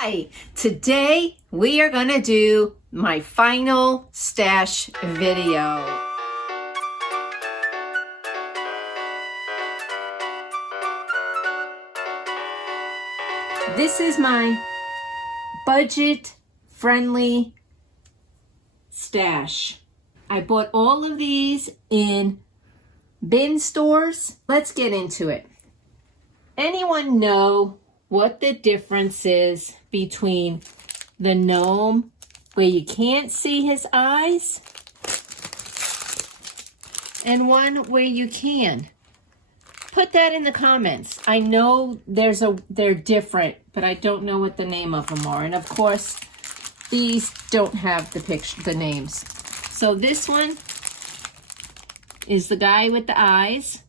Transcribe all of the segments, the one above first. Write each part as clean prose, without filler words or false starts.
Hi, today we are going to do my final stash video. This is my budget-friendly stash. I bought all of these in bin stores. Let's get into it. Anyone know what the difference is between the gnome where you can't see his eyes and one where you can? Put that in the comments. I know they're different, but I don't know what the name of them are. And of course, these don't have the names. So this one is the guy with the eyes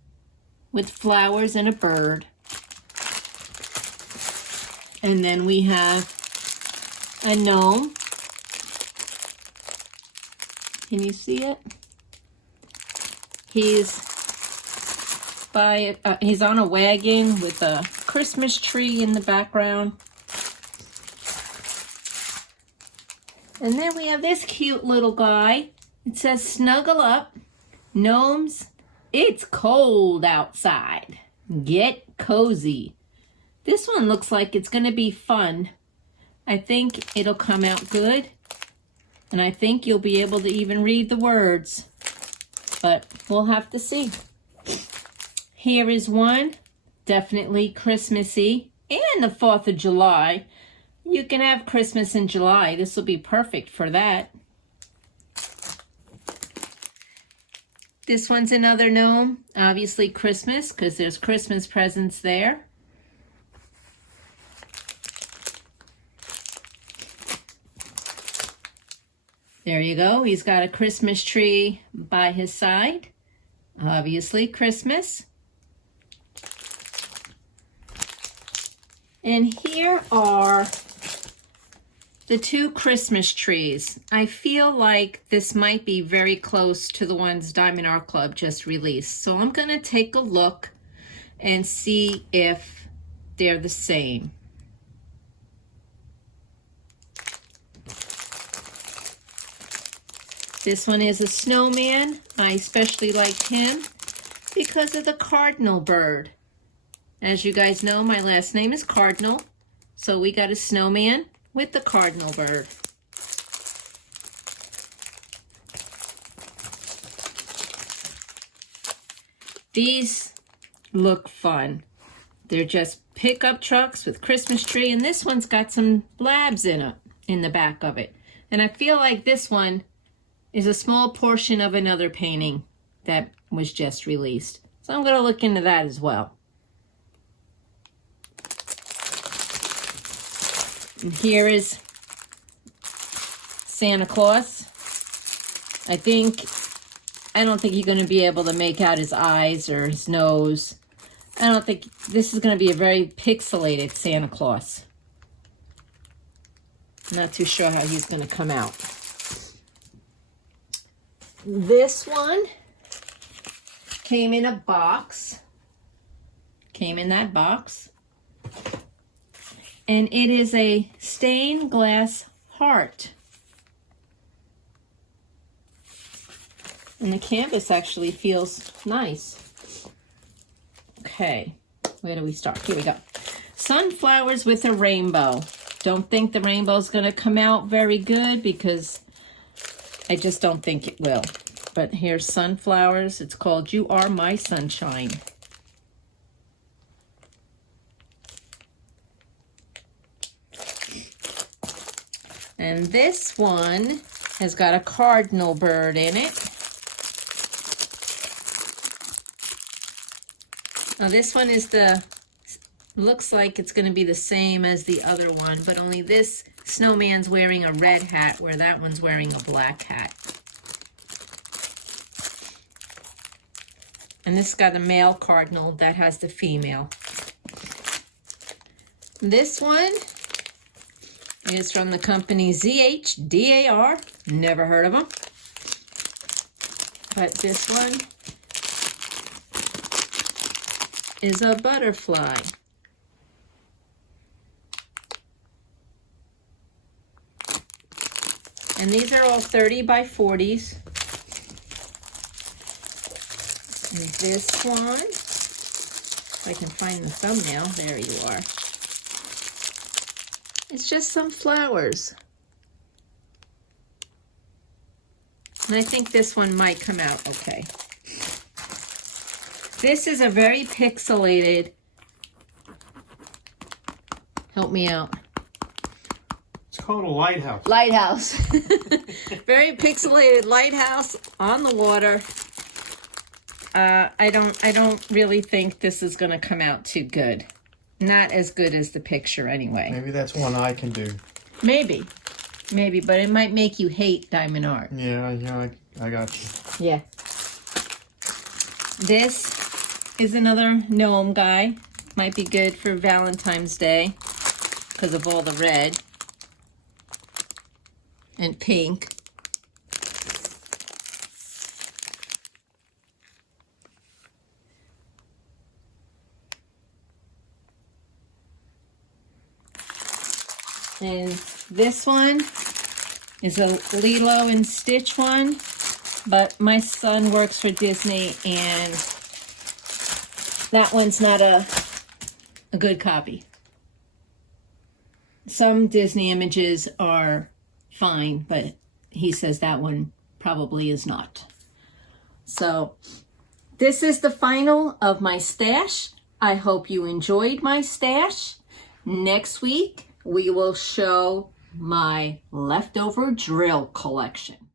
with flowers and a bird. And then we have a gnome. Can you see it? He's on a wagon with a Christmas tree in the background. And then we have this cute little guy. It says, "Snuggle up, gnomes, it's cold outside. Get cozy." This one looks like it's going to be fun. I think it'll come out good. And I think you'll be able to even read the words. But we'll have to see. Here is one. Definitely Christmassy. And the 4th of July. You can have Christmas in July. This will be perfect for that. This one's another gnome. Obviously Christmas, because there's Christmas presents there. There you go. He's got a Christmas tree by his side. Obviously, Christmas. And here are the 2 Christmas trees. I feel like this might be very close to the ones Diamond Art Club just released. So I'm going to take a look and see if they're the same. This one is a snowman. I especially liked him because of the cardinal bird. As you guys know, my last name is Cardinal. So we got a snowman with the cardinal bird. These look fun. They're just pickup trucks with Christmas tree. And this one's got some blabs in the back of it. And I feel like this one is a small portion of another painting that was just released. So I'm going to look into that as well. And here is Santa Claus. I don't think you're going to be able to make out his eyes or his nose. I don't think this is going to be a very pixelated Santa Claus. I'm not too sure how he's going to come out. This one came in a box. Came in that box. And it is a stained glass heart. And the canvas actually feels nice. Okay, where do we start? Here we go. Sunflowers with a rainbow. Don't think the rainbow's going to come out very good because I just don't think it will. But here's sunflowers. It's called You Are My Sunshine. And this one has got a cardinal bird in it. Now this one looks like it's going to be the same as the other one, but only this snowman's wearing a red hat where that one's wearing a black hat. And this got a male cardinal that has the female. This one is from the company ZHDAR. Never heard of them. But this one is a butterfly. And these are all 30 by 40s. And this one, if I can find the thumbnail, there you are. It's just some flowers. And I think this one might come out okay. This is a very pixelated, help me out. It's called a lighthouse. Lighthouse. Very pixelated lighthouse on the water. I don't really think this is going to come out too good. Not as good as the picture anyway. Maybe that's one I can do. Maybe, but it might make you hate diamond art. Yeah, I got you. Yeah. This is another gnome guy. Might be good for Valentine's Day because of all the red and pink. And this one is a Lilo and Stitch one, but my son works for Disney and that one's not a good copy. Some Disney images are fine, but he says that one probably is not. So this is the final of my stash. I hope you enjoyed my stash. Next week, we will show my leftover drill collection.